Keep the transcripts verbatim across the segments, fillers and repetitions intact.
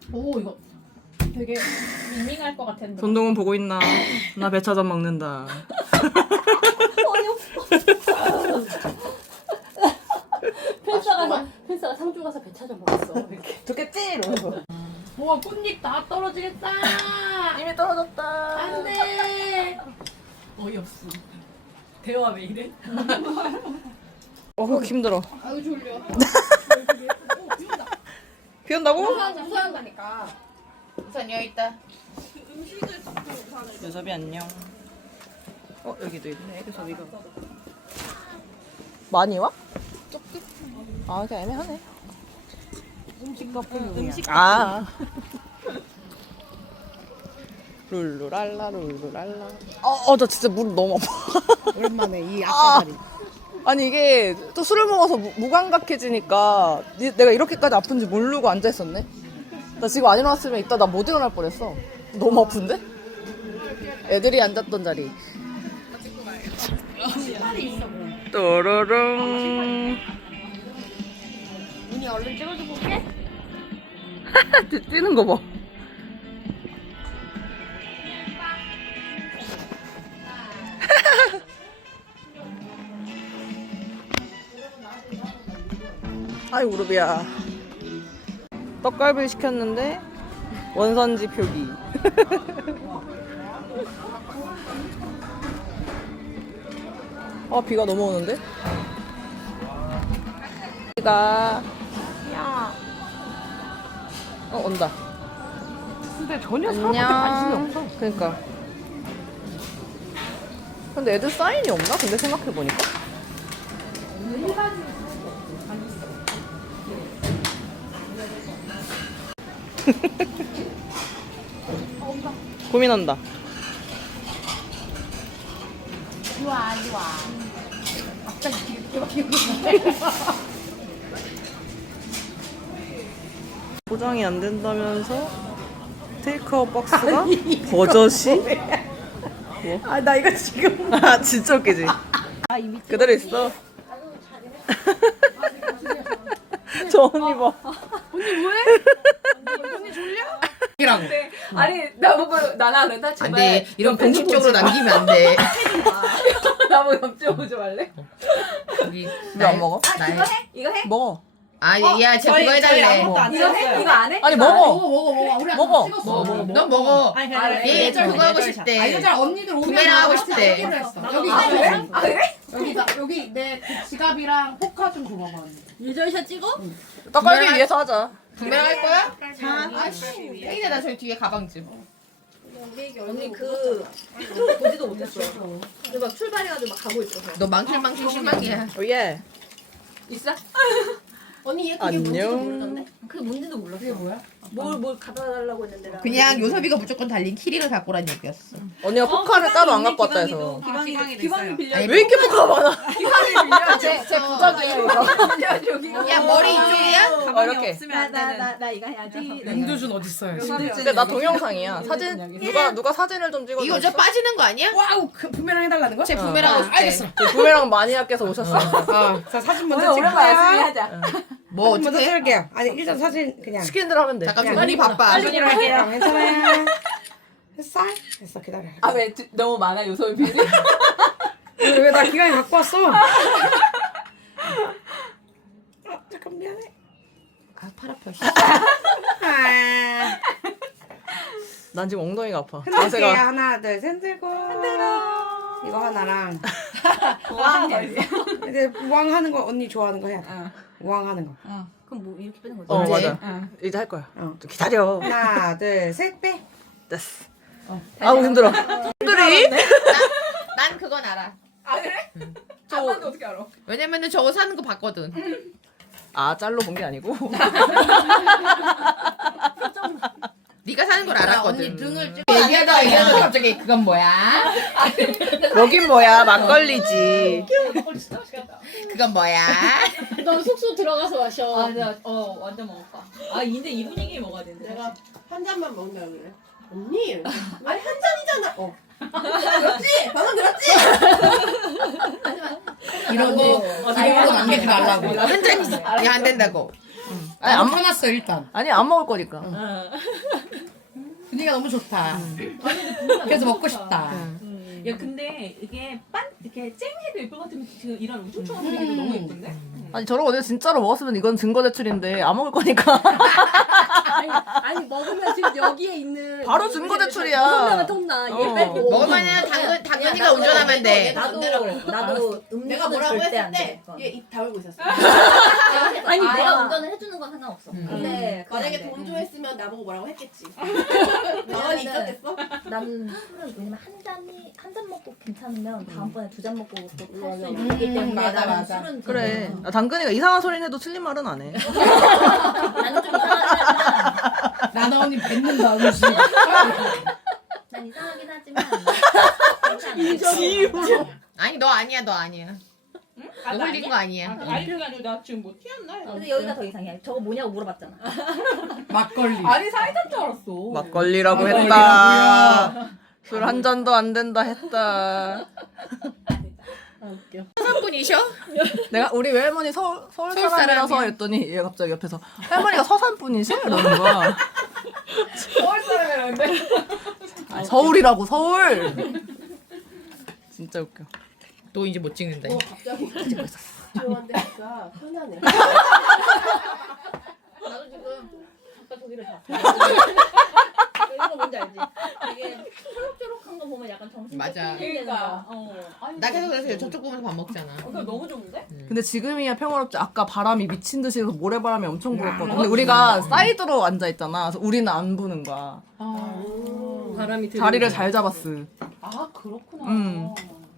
오 이거 되게 밍밍할 것 같은데. 손동훈 보고 있나? 나 배차전 먹는다. 펜사가 펜사가 상주 가서 배차전 먹었어. 이렇게. 좋겠지? 이러면서. 우와 꽃잎 다 떨어지겠다. 이미 떨어졌다. 안돼. 어이없어. 대화 왜 이래? 어, 그렇게 힘들어. 아유 졸려. 비 온다고? 우산 우산 가니까. 우선 여기 있다. 여섭이 안녕. 어, 여기도 있네. 여섭이가. 많이 와? 조금. 아, 이게 애매하네. 음식 커플용이야. 아. 룰루랄라 룰루랄라. 어, 어, 나 진짜 무릎 너무 아파. 오랜만에 이 아. 아까다리. 아니 이게 또 술을 먹어서 무, 무감각해지니까 니- 내가 이렇게까지 아픈지 모르고 앉아있었네. 나 지금 안 일어났으면 이따 나 못 일어날 뻔했어. 너무 아픈데? 애들이 앉았던 자리. 또로롱. 언니 얼른 찍어주고 올게. 뛰는 거 봐. 아이 무릎이야. 떡갈비 시켰는데 원산지 표기. 아 비가 너무 오는데? 비가 야. 어 온다. 근데 전혀 안녕. 사람한테 관심이 없어. 그러니까. 근데 애들 사인이 없나? 근데 생각해 보니까. 고민한다. 좋아 좋아. 포장이 안 된다면서 테이크아웃 박스가 버젓이? 아, 나 이거 지금. 아 진짜 웃기지? 그대로 있어. 저 언니 봐. 이라고. 아니 나보고 나나는 다 제발 안돼. 이런 공식적으로 남기면 안 돼. 나보고 옆집 오지 말래? 여기 왜 안 먹어? 나의. 이거 해? 먹어. 아, 얘야, 쟤 그거 해달래. 이거 해? 이거 안 해? 아니 이거 안 해? 먹어. 먹어 먹어 먹어. 우리 아까 먹어. 찍었어. 뭐, 뭐, 넌 먹어. 아니, 아, 그래? 얘 예절, 그거 하고 예절 샷. 아 싶대. 이거 잘 언니들 오면 구매를 하고 싶대. 하기로 했어. 여기 아, 있어. 그래? 아 그래? 여기 나 여기 내 그 지갑이랑 포카 좀 줘봐봐. 언니. 예절샷 찍어? 떡갈비 위해서 하자. 구매할 거야? 아씨. 땡이네, 나 저기 뒤에 가방 좀. 언니 그 보지도 못했어. 근데 막 출발해가지고 막 가고 있어서. 너 망실망실 실망이야. 오예. 있어? 언니 얘 그게 뭔지도 안녕. 모르던데? 그게 뭔지도 몰랐어. 그게 뭐야? 뭘 뭘 갖다 달라고 했는데 나. 그냥 요섭이가 무조건 달린 키링을 갖고 오란 얘기였어. 언니가 포카를 따로 안 갖고 왔다 해서. 기방이 기방이 빌려. 아니, 왜 이렇게 포카가 많아? 제, 제 부적이에요 이거. 야, 머리 이쪽이야? 어, 이렇게. 나나나 나 이거 해야지. 음두준 어딨어요? 근데 나 동영상이야. 사진 누가 누가 사진을 좀 찍어. 이거 저 빠지는 거 아니야? 와우, 그 부메랑 해달라는 거? 제 부메랑 하고 싶대. 알겠어. 부메랑 마니아께서 오셨어. 어, 자, 사진 오늘 먼저 오랜만에 열심히 찍을게요. 하자. 뭐 사진 먼저 어떻게 해? 찍을게요. 아니, 일단 사진 그냥. 시키는 대로 하면 돼. 잠깐 야, 눈이 바빠. 빨리 일어날게요. 괜찮아요. 했어? 했어, 기다려. 아 왜 너무 많아 요소의 비리? 왜 나 기강이 갖고 왔어? 아, 잠깐 미안해. 아, 팔 아파. 아, 난 지금 엉덩이가 아파. 흔들게요. 자세가. 하나, 둘, 셋, 들고. 이거 하나랑. 와 이제 우왕 하는 거 언니 좋아하는 거 해야 돼. 우왕 하는 거. 그럼 뭐 이렇게 빼는 거지? 어 언제? 맞아. 이제 할 거야. 어. 좀 기다려. 하나, 둘, 셋, 빼. 됐어. 아우 힘들어. 힘들이? 난 그건 알아. 아 그래? 안 봤는데 어떻게 알아? 왜냐면은 저거 사는 거 봤거든. 아 짤로 본 게 아니고. 네가 사는 걸 알았거든. 언니 등을 찍. 얘기하다 얘기하다 갑자기 그건 뭐야? 여긴 뭐야? 막걸리지. 그건 뭐야? 넌 숙소 들어가서 마셔. 아 내가 어 완전 먹을까? 아 근데 이 분위기에 먹어야 되는데. 내가 한 잔만 먹는다 그래. 언니. 아니 한 잔이잖아. 어. 그렇지. 방금 그렇지. 이런 거 이런 거 남기지 말라고. 한 잔이 야 안 된다고. 아니 안 안, 사놨어 일단. 아니 안 먹을 거니까. 분위기가 너무 좋다. 그래서 먹고 싶다. 야 근데 이게 빤 이렇게 쨍해도 예쁠 것 같으면 지금 이런 우중충한 분위기도 너무 예쁜데? 아니 저런 거 내가 진짜로 먹었으면 이건 증거 제출인데 안 먹을 거니까. 아니, 아니 먹으면 지금 여기에 있는 바로 증거 제출이야. 여섯 명은 통나 얘 어. 빼고 먹으면은 당근 당근이가 운전하면 돼. 나도 내가 나도 음료수는 뭐라고 절대 했을 안 돼. 때 얘 입 다물고 있었어. 아니 아. 내가 운전을 해주는 건 상관없어. 음. 근데 그건 만약에 안 돼. 돈 조했으면 나보고 뭐라고 했겠지. 가만히 있었겠어? 나는 술은 왜냐면 한 잔이 한 잔 먹고 괜찮으면 다음번에 두 잔 먹고 또 탈 수 음, 있기 때문에 맞아, 나는 맞아. 술은 그래. 좀- 아, 당근이가 이상한 소리는 해도 틀린 말은 안 해. 나는 좀 이상하긴 하지만 나나 언니 뱉는다 음식. 난 이상하긴 하지만 지유로. 아니 너 아니야 너 아니야. 너 흘린 거 아니야. 아니 그래가지고 나 지금 뭐 티였나? 근데 여기가 더 이상해. 저거 뭐냐고 물어봤잖아. 막걸리. 아니 사이다인 줄 알았어. 막걸리라고 막걸리라고요. 했다. 술 한 잔도 안 된다 했다. 서산분이셔? 내가 우리 외할머니 서울 서울 서울 사람이라서 사람이야? 했더니 얘 갑자기 옆에서 할머니가 서산 분이셔? 이러는 거야. 서울 사람이라는데? 아, 서울이라고 서울. 진짜 웃겨. 너 이제 못 찍는다. 어 갑자기 조용한데 진짜 편하네. 나도 지금 잠깐 저기를 봤어. 이거 뭔지 알지? 되게 초록초록한 거 보면 약간 정신 맞아. 되는 그러니까. 거. 어. 아니, 나 계속 그래서 저쪽 보면서 밥 먹잖아. 어, 그거 너무 좋은데? 근데 지금이야 평화롭지. 아까 바람이 미친 듯이 해서 모래바람이 엄청 불었거든. 근데 우리가 사이드로 앉아 있잖아. 그래서 우리는 안 부는 거야. 바람이 자리를 잘 잡았어. 아 그렇구나. 음.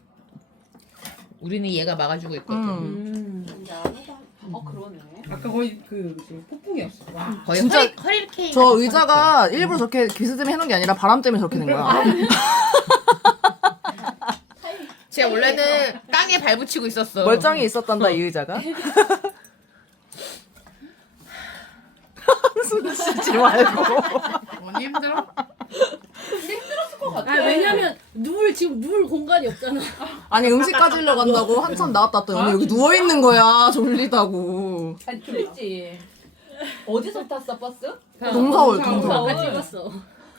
우리는 얘가 막아주고 있거든. 음. 어 그러네. 아까 거의 그 뭐지, 폭풍이었어. 와. 거의 진짜 허리, 허리케인. 저 의자가 일부러 저렇게 기스 때문에 해놓은 게 아니라 바람 때문에 저렇게 된 거야. 제가 원래는 땅에 발붙이고 있었어. 멀쩡히 있었단다 이 의자가. 한숨 쉬지 말고. 언니 힘들어? 아 왜냐면 누울 지금 누울 공간이 없잖아. 아니 음식 가지러 간다고 한참 나왔다 왔더니 언니 여기 누워 있는 거야 졸리다고. 아니 틀리지. 어디서 탔어 버스? 동서울 아 동서울. 찍었어.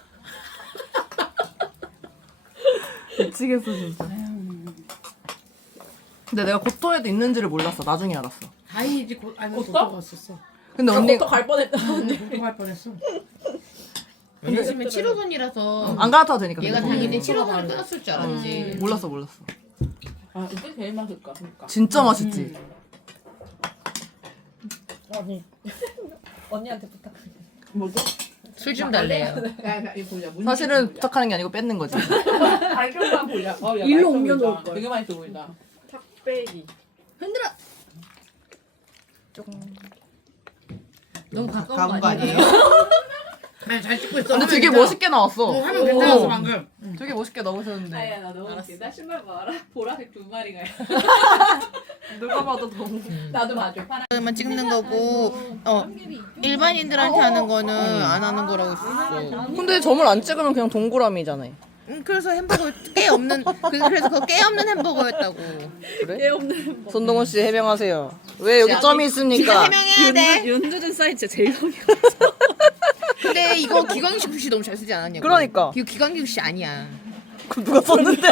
미치겠어 진짜. 근데 내가 고토에도 있는지를 몰랐어. 나중에 알았어. 다행이지 곧 아니 고토? 고토 갔었어. 근데 언니 또 갈 뻔했다. 고토 갈 뻔했어. 요즘에 칠 호선이라서 안 갈아타도 되니까. 얘가 근데. 당연히 칠 호선을 끊었을 줄 알았지. 몰랐어 몰랐어. 아 이게 제일 맛있을까 그러니까. 진짜 맛있지. 언니 언니한테 부탁해. 뭐죠? 술 좀 달래요. 야 이거 보자. 문제 사실은 보자. 부탁하는 게 아니고 뺏는 거지. 발표만 보자. 어, 야, 일로 맛있어 옮겨놓을 보인다. 걸. 되게 맛있어 보인다. 탁배기. 흔들어. 너무 가까운 거 아니에요? 아니 잘 찍고 있어. 근데 되게 멋있게 나왔어. 어, 화면 괜찮았어 오. 방금. 되게 멋있게 나오셨는데. 아야 나 너무 웃기다. 신발 봐라. 보라색 두 마리가. 누가 봐도 너무. 나도 봐줘. 파란. 만 찍는 거고 어 일반인들한테 하는 거는 안 하는 거라고 했어. 근데 점을 안 찍으면 그냥 동그라미잖아요. 음, 그래서 햄버거 깨 없는 그- 그래서 그거 깨 없는 햄버거였다고. 그래? 손동훈 씨 해명하세요. 왜 여기 점이 있습니까? 해명해야 돼. 윤두준 사이트 제일 성의. 근데 이거 기광식 글씨 너무 잘 쓰지 않았냐고. 그러니까. 이거 기광식 글씨 아니야. 그럼 누가 썼는데?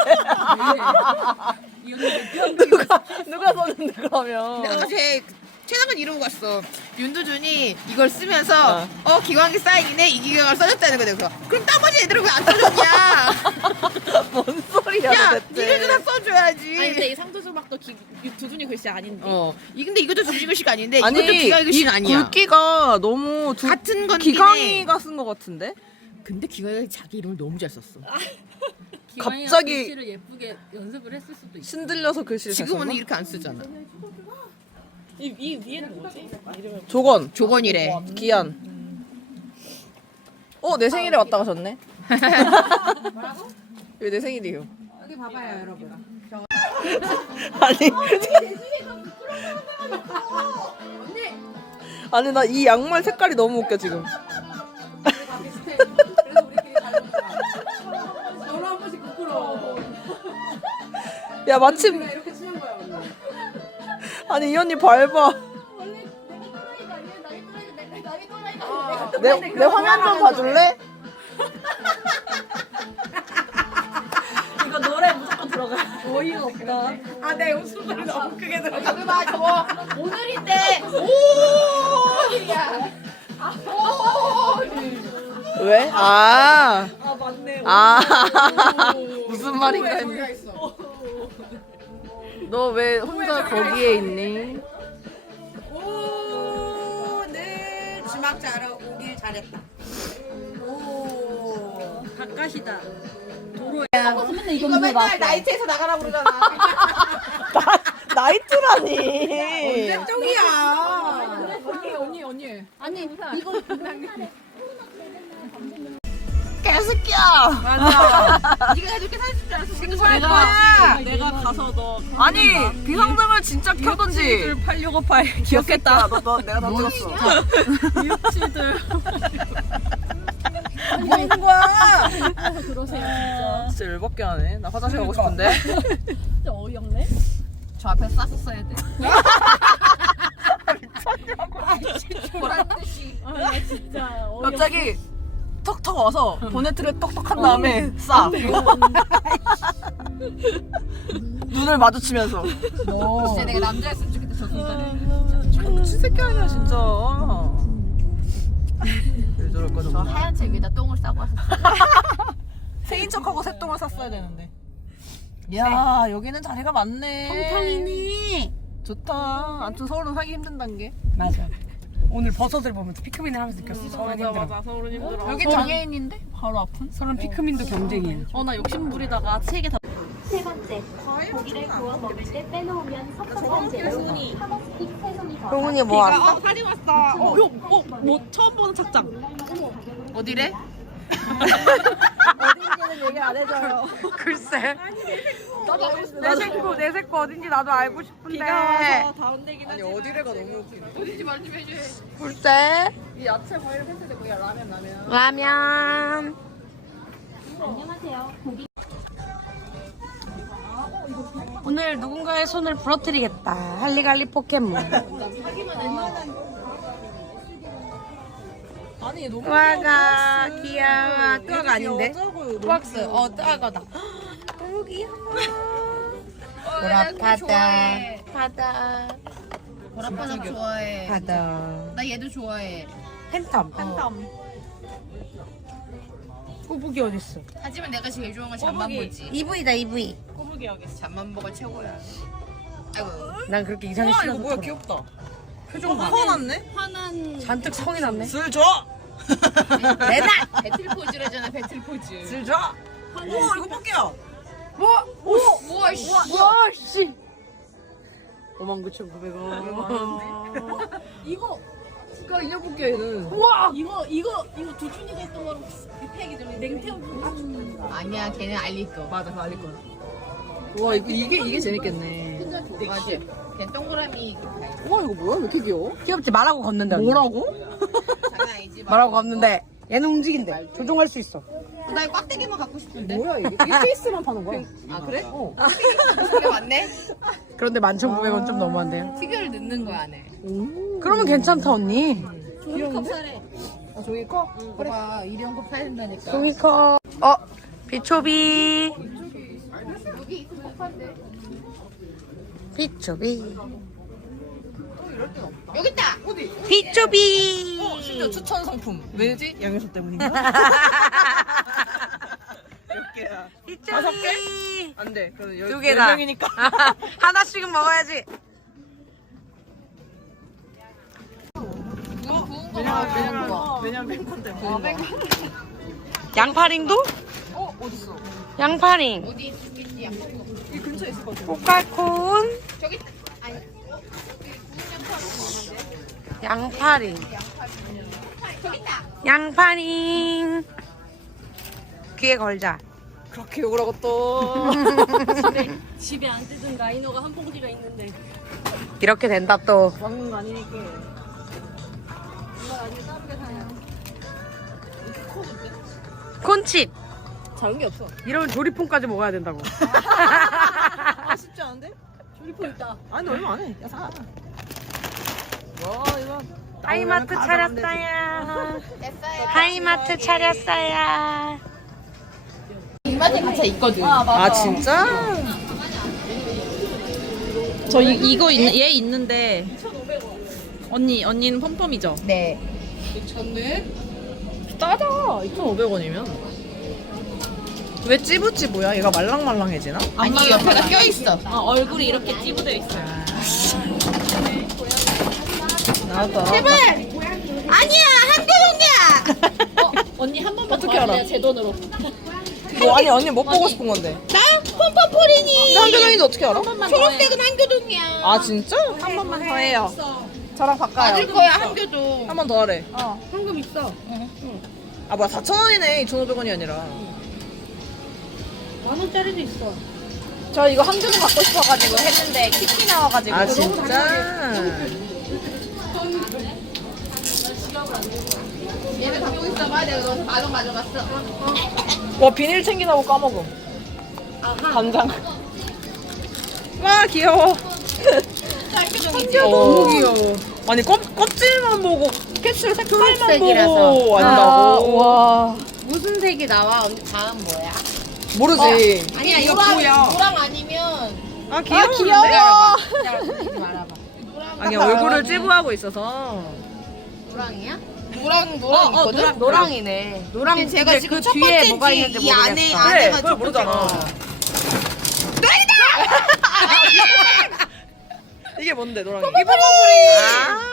누가 누가 썼는데 그러면? 내가 어제 최나간 이러고 갔어. 윤두준이 이걸 쓰면서 어, 기광이 사인이네 이 기광을 써줬다는 거야. 그래서 그럼 나머지 애들은 왜 안 써줬냐? 뭔 소리야 야, 도대체. 니들도 다 써줘야지. 아니 근데 이 상도수박도 두준이 글씨 아닌데. 어, 이 근데 이것도 두준이 글씨가 아닌데 아니 이것도 기광이 글씨는 이 아니야. 굵기가 너무 두, 같은 건데. 기광이가 쓴 것 같은데? 근데 기광이가 자기 이름을 너무 잘 썼어. 갑자기 글씨를 예쁘게 연습을 했을 수도 있어. 신들려서 글씨를 잘 지금은 썼나? 이렇게 안 쓰잖아. 이, 이 위에는 뭐지? 이름을 조건, 조건이래. 기한. 어, 내 생일에 왔다 가셨네. 뭐라고? 왜 내 생일이에요? 여기 봐봐요 여러분. 아니. 아니 나 이 양말 색깔이 너무 웃겨 지금. 다 비슷해. 그래서 우리끼리 닮았다. 너로 한 번씩 부끄러워. 야 마침 우리가 이렇게 친한 거야 언니. 아니 이 언니 밟아. 원래 내가 또라이가 아니야. 나이 또라이가 내가 내, 내 화면 좀 봐줄래? 이거 노래 무조건 들어가. 어이가 없다. 아, 내 웃음소리 너무 크게 들어. 여기 봐 저거 오늘인데 왜? 아. 아 맞네. 아. 무슨 말인가 했네. 너 왜 혼자 거기에 있니? 오늘 주막 자러 오길 잘했다. 오. 가까시다. 이거 맨날 나이트에서 나가라고 그러잖아. 나이트라니. 쪽이야. 언니 언니 언니. 아니 이거 개새끼야. 네가 이렇게 사진 줄 알았어. 내가 내가 가서 너 아니 비상등을 진짜 켜던지. 팔육오팔 기억했다. 너, 너 내가 다 찍었어. 육칠들. 뭐 하는 거야? 그러세요 진짜. 진짜 열받게 하네. 나 화장실 가고 싶은데. 진짜 어이없네. 저 앞에 쌌었어야 돼. 보란 듯이. 아 나 진짜 어이없. 갑자기 턱턱 와서 보네트를 떡떡 한 다음에 싸. 눈을 마주치면서. 진짜 내가 남자였으면 좋겠다 저 순간에. 미친 새끼 아니야 진짜. 왜 저럴까 저 정말. 하얀 책 위에다 똥을 싸고 왔었어. 새인 척하고 새똥을 샀어야 되는데. 야 여기는 자리가 많네. 통통이니. 좋다. 아무튼 서울은 살기 힘든단 게. 맞아. 오늘 버섯을 보면서 피크민을 하면서 느꼈어. 서울은 힘들어. 서울은 힘들어. 여기 장애인인데 바로 앞은? 서울은 피크민도 경쟁이야. 어나 욕심 부리다가 세 개 다. 세 번째, 고기를 구워 먹을 때 빼놓으면 섭섭한 재료 하머스틱 새송이 더 동훈이 뭐 왔어? 어, 요, 어, 뭐 처음 보는 착장. 어디래? 어딘지는 얘기 안 해줘요. 글쎄. 내 색고 내 색고 어딘지 나도 알고 싶은데. 비가 와서 다운되긴 아니 하지만. 어디래가 너무 웃기네. 어딘지 말 좀 해줘. 글쎄. 이 야채 과일 팬트데 뭐야 라면 라면. 라면. 안녕하세요. 고기 오늘 누군가의 손을 부러뜨리겠다. 할리갈리 포켓몬. 아니 너무 뚜아가 귀여워. 뚜아가 아닌데? 여자고 뚜악스. 어 뚜아가다. 너무 귀여워. 보라파다. 바다. 보라파도 좋아해. 바다. 나 얘도 좋아해. 팬텀. 팬텀. 꼬부기 어딨어? 하지만 내가 제일 좋아하는 건 잠만보지. 이브이다 이브이. 꼬부기 하겠어. 잠만보가 최고야. 아이고. 난 그렇게 이상하게 와 싫어. 이거 뭐야 귀엽다. 표정 봐. 화났네? 화난. 잔뜩 성이 났네. 술 줘. 내놔. 배틀 포즈라잖아 배틀 포즈. 술 줘. 오 이거 뽑기야. 우와 씨. 와 씨. 오만 구천구백 원. 이거 그러니까 인형 뽑기야 얘는. 우와 이거 이거 이거 두준이가 했던 거랑 비슷하게 냉태우. 아니야 걔는 알릴 거. 맞아 그거 알릴 거야. 와 이거 이게 이게 재밌겠네. 맞아. 걔 동그라미. 와 이거 뭐야 왜 이렇게 귀여워? 귀엽지? 말하고 걷는다. 뭐라고? 장난 아니지. 말하고 걷는데 얘는 움직인대. 조종할 수 있어. 나 이거 꽉대기만 갖고 싶은데. 뭐야 이게? 이게 케이스만 파는 거야. 아 그래? 어. 그게 맞네. 그런데 만천구백 원 좀 너무한데요? 피규어를 넣는 거 안에. 그러면 괜찮다 언니. 종이컵 사래. 아 저기 커? 봐봐 이런 거 파야 된다니까. 종이컵. 어 비초비. 비초비. 여기 있다. 비초비. 심지어 추천 상품. 왜지? 양효소 때문인가? 몇 개야? 다섯 개? 안 돼. 그럼 열, 두 개다. 열 명이니까. 하나씩은 먹어야지. 구운 거 먹어 구운 거. 왜냐면 뱅컨 때문에. 양파링도? 어 어딨어? 양파링. 어디 있겠지? 이 근처에 있을 것 같아. 꽃갈콘. 저기 있다. 아니. 양파링. 저기 있다. 양파링. 귀에 걸자. 그렇게 욕을 하고 또. 집에 집에 안 뜯은 라이너가 한 봉지가 있는데 이렇게 된다 또. 먹는 거 아니니까. 이거 아니면 다르게 사야. 콘칩. 작은 게 없어. 이러면 조리폰까지 먹어야 된다고. 아 쉽지 않은데? 조리포 있다. 아니 너 얼마 안 해. 야 사. 와 이거 하이마트 차렸어요. 하이마트 차렸어요. 이마트 같이 있거든. 아 진짜? 저 이, 이거 있, 얘 있는데 언니 언니는 펌펌이죠? 네. 싸다. 이천오백 원이면. 왜 찌부찌부야? 얘가 말랑말랑해지나? 아니 옆에가 껴 있어. 어, 얼굴이 이렇게 찌부되어 있어요. 나도. 제발. 아니야 한교동이야. 어, 언니 한 번만 어떻게 더 알아? 하세요, 제 돈으로. 뭐 아니 언니 못 보고 싶은 건데. 나 pompom포리니. 근데 한교동인지 어떻게 알아? 초록색은 한교동이야. 아 진짜? 한 번만 더 해요. 저랑 바꿔요. 맞을 거야 한교동. 한 번 더 하래. 현금 있어. 아 뭐야 사천 원이네. 이천오백 원이 아니라. 만 원짜리도 있어. 저 이거 한교동 갖고 싶어가지고 했는데 키키 나와가지고. 아 진짜? 얘네 갖고 있어봐. 내가 너한테 만 원 가져갔어. 와 비닐 챙기라고 까먹음. 간장. 와 귀여워. 한교동이지. 너무 귀여워. 아니 껍, 껍질만 보고 캡슐 색깔만 초록색이라서. 보고 안다고. 와 무슨 색이 나와? 언니 다음 뭐야? 모르지. 아니야 이거 보여. 노랑 아니면 아 귀여워. 기다려봐. 기다려 말아봐. 아니 얼굴을 찌부하고 있어서. 노랑이야? 노랑 노랑 어, 있거든. 노랑, 노랑이네. 노랑. 근데 제가 지금 그 뒤에 뭐가 있는지 이 안에 그래 안에가 그걸 모르잖아. 이게 뭔데 노랑이? 이게 뽀뽀뿌리. 아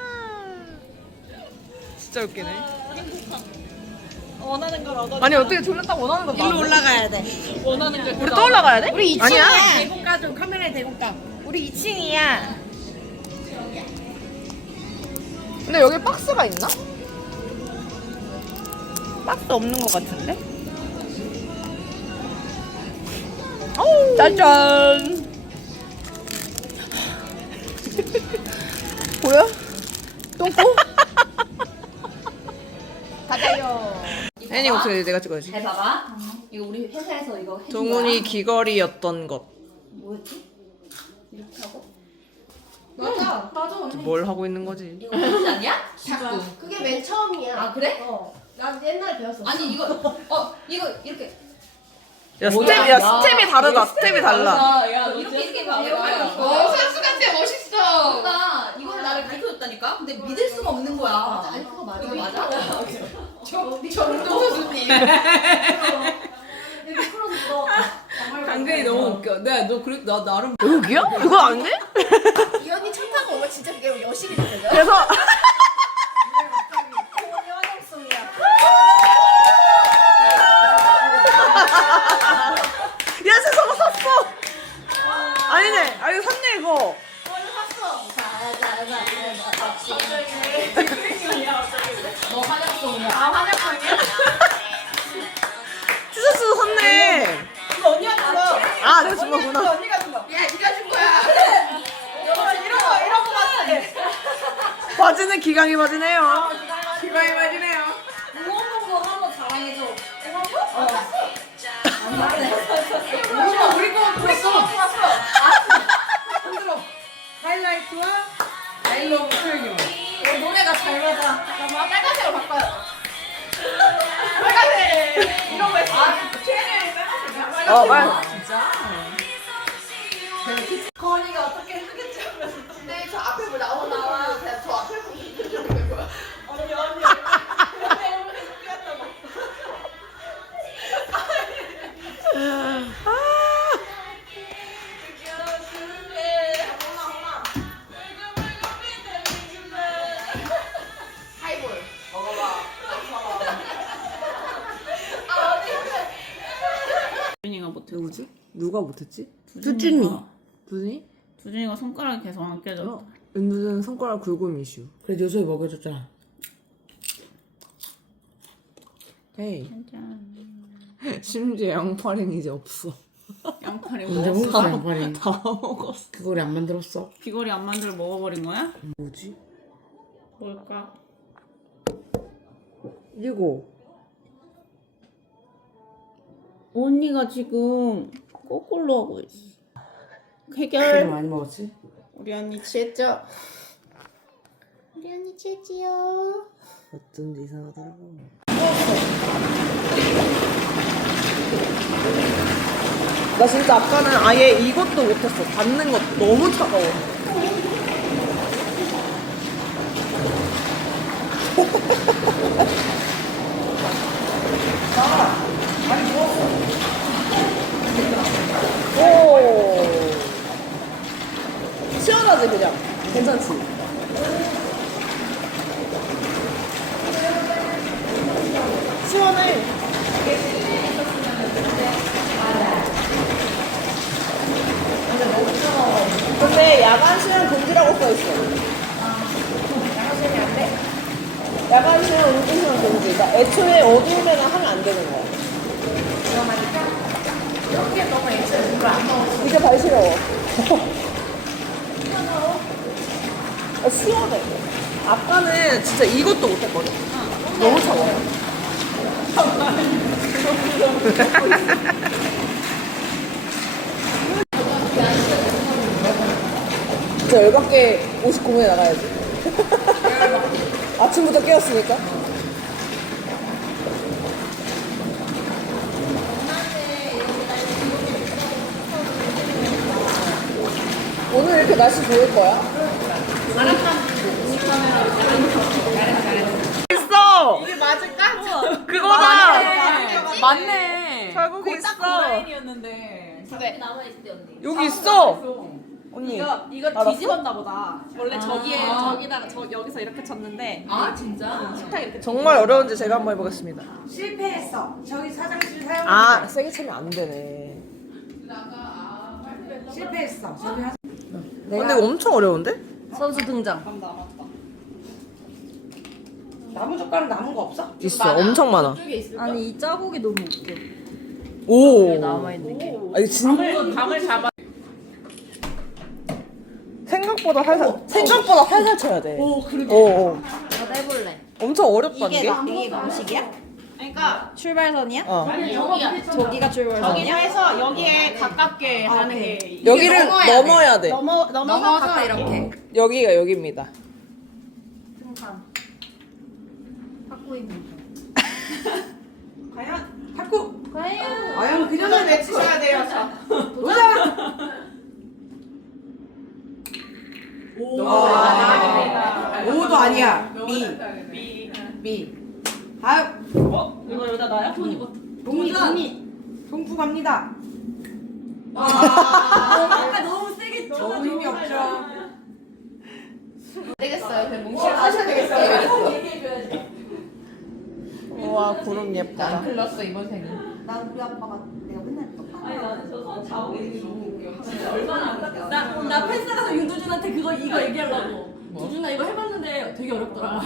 진짜 웃기네. 원하는 걸 얻어. 아니 어떻게 졸려 딱 원하는 건 일로 올라가야 돼. 원하는 걸. 우리 또 올라가야 돼? 우리 이 층이야. 아니야. 대공가 좀 카메라에 대공가. 우리 이 층이야. 근데 여기 박스가 있나? 박스 없는 것 같은데? 짜잔. 보여? 똥꼬? 가자요. 애니 어떻게 내가 찍어야지. 잘 봐봐. 이거 우리 회사에서 이거 해준 동훈이 거야. 귀걸이였던 것. 뭐였지? 이렇게 하고. 맞아 맞아 언니. 뭘 하고 있는 거지? 이거 무슨 아니야? 자꾸. 그게 맨 처음이야. 아 그래? 어. 난 옛날에 배웠어. 아니 이거 어 이거 이렇게 야 스텝, 야 스텝이 다르다. 스텝이 달라. 야 이렇게 이렇게 가면 어, 선수 같아 멋있어. 나 이거를 나를 가르쳐줬다니까? 근데 믿을 수가 없는 거야. 아니 그거 맞아. 이거 맞아? 정동 선수님. 당근이 너무 웃겨. 내가 너 그래 나 나름 여기야? 그거 안 돼? 이 언니 차 타고 오면 진짜 그게 여실히 되죠. 그래서 야, 쟤 저거 샀어. 아니네. 아 이거 샀네 이거. 너 화장솜이야. 아 화장솜이야? 티셔츠도 샀네. 이거 언니가 준 거. 아, 내가 준 거구나. 언니가 준 거. 야 네가 준 거야. 이런 이런 거 이런 거 봤어. 바지는 기강이 바지네요. 기광이 맞으네요. 응원봉도 한번 자랑해줘. 우리 우리 거 우리 거 갖고 왔어. 흔들어. 하이라이트와 아이러브 표현이. 노래가 잘 맞아. 잠깐만 빨간색으로 바꿔요. 빨간색. 이런 거 했어. 아, 최애는 빨간색이야. 어, 말. 건이가 어떻게 하겠지 하면서. 근데 저 앞에 뭐 나오나 그냥 저 앞에 보고 있는 거야. 언니 언니. 두준이가 못해. 누구지? 누가 못했지? 두준이. 두준이? 두준이가 손가락이 계속 안 껴져. 어? 은두는 손가락 굵음 이슈. 그래 요소이 먹여줬잖아. 헤이. 짠. 심지어 양파링 이제 없어. 양파리 언제 먹었어. 먹었어 양파리? 다 먹었어. 그거를 안 만들었어? 귀걸이 안 만들어 먹어버린 거야? 뭐지? 뭘까? 이거. 언니가 지금 거꾸로 하고 있어. 그래 해결. 많이 먹었지? 우리 언니 취했죠? 우리 언니 취했지요? 어쩐지 이상하더라고. 나 진짜 아까는 아예 이것도 못했어. 닿는 것도 너무 차가워. 오. 시원하지 그냥. 괜찮지? 시원해. 근데 야간 시간 금지라고 써 있어. 야간 시간이 안 돼? 야간 시간 운동 시간 금지. 그러니까 애초에 어두우면 하면 안 되는 거야. 이게 너무 애초에 물을 안 넣어. 이게 발 시려워. 아, 시원해. 아까는 진짜 이것도 못했거든. 너무 차가워. 진짜 열받게 오십구 분에 나가야지. 아침부터 깨웠으니까. 오늘 이렇게 날씨 좋을 거야? 있어! 이게 맞을까? 그거다! 맞네! 결국 있어! 근데 남아있을 때 언니. 여기 있어! 언니. 이거 이거 알았어? 뒤집었나 보다. 원래 저기에 저기다가 저 여기서 이렇게 쳤는데 아 진짜? 식탁 이렇게 정말 어려운지 제가 한번 해보겠습니다. 실패했어. 저기 화장실 사용. 아, 세게 차면 안 되네. 실패했어. 저기 화... 근데 이거 엄청 어려운데? 선수 등장. 나무 젓가락 남은 거 없어? 있어. 엄청 많아. 아니 이 자국이 너무 웃겨. 오! 남아있는 게. 아니, 진짜. 감을 잡아. 생각보다 살살, 생각보다 살살 쳐야 돼. 오, 그러게. 오, 오. 나도 해볼래. 엄청 어렵다는 게? 이게 방식이야? 그러니까 출발선이야? 어. 여기가 저기가 출발선이야? 해서 여기에 가깝게 하는 게 여기를 넘어야 돼. 넘어 넘어서 넘어서 이렇게. 여기가 여기입니다. 과연 탁구. 과연. 과연 그녀는 외치셔야 돼요. 자. 도전. 오. 오도 아니야. 미. 미. 미. 다음. 어? 이거 여기다 놔요? 동이 동이. 동부 갑니다. 아까 너무 세게 너무 힘이 없죠. 되겠어요. 그냥 뭉치를 하셔야 되겠어요. 우와, 구름 예쁘다. 글렀어 이번 생에. 난 우리 아빠가 내가 맨날 나, 나 펜스 가서 윤두준한테 그거 이거 얘기하려고. 두준아 이거 해봤는데 되게 어렵더라.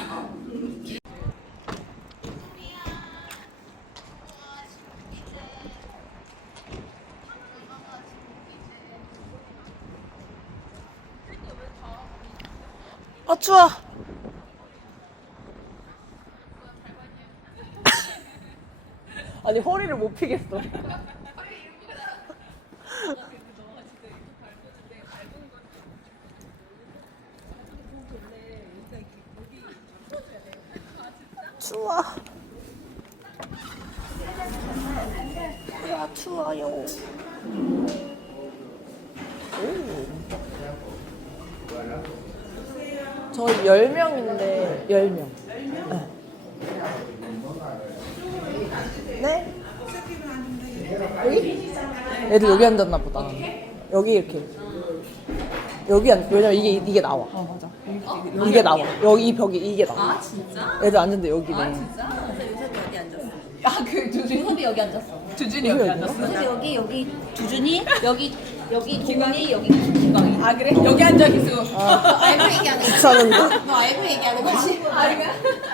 아, 추워. 아니, 허리를 못 피겠어. 추워. 야, 추워요. 저희 열 명인데, 열 명. 네? 여기? 애들 여기 앉았나 보다. 여기 이렇게. 여기 앉, 왜냐면 이게, 이게 나와. 어, 맞아. 이게 나와. 여기 이 벽이 이게 나와. 아 진짜? 애들 앉는데 여기네. 아 진짜? 아그 두준이 유섭이 여기 앉았어. 두준이 여기 앉았어. 유섭이 여기 여기 두준이 여기 여기 동훈이 여기 김광희. 아 그래? 여기 앉아 기수. 알고 얘기하는 거지? 귀찮은데? 너 알고 얘기하는 거지? 아니야?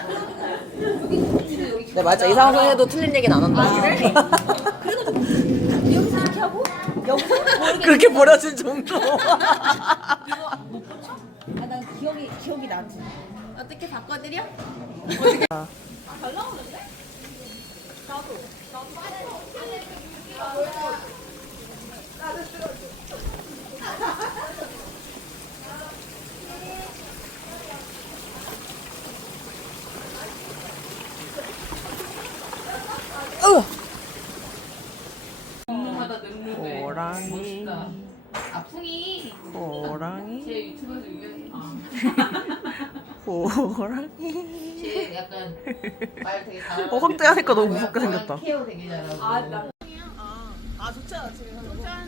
네, 맞아. 이상선 해도 틀린 얘기는 안 한다. 아, 그래? 여기서 이렇게 하고 여기서 모르게 그렇게 버려진 정도. 아난 기억이 기억이 나지. 어떻게 바꿔드려? 늠름하다 늠름해. 호랑이. 멋있다. 아풍이. 호랑이. 제 유튜브에서 유명해. 호랑이. 제 약간 말 되게 잘하고. 어, 확대하니까 너무 무섭게 생겼다. 케어 되게 잘하고. 아, 나 아, 좋잖아, 지금.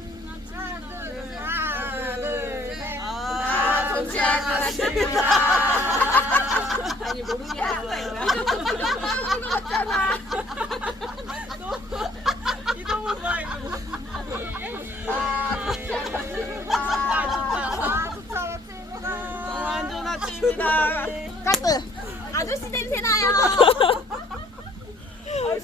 아, 좋지 않았습니다. 아니, 모르는 게 아니라. 아저씨 냄새 나요.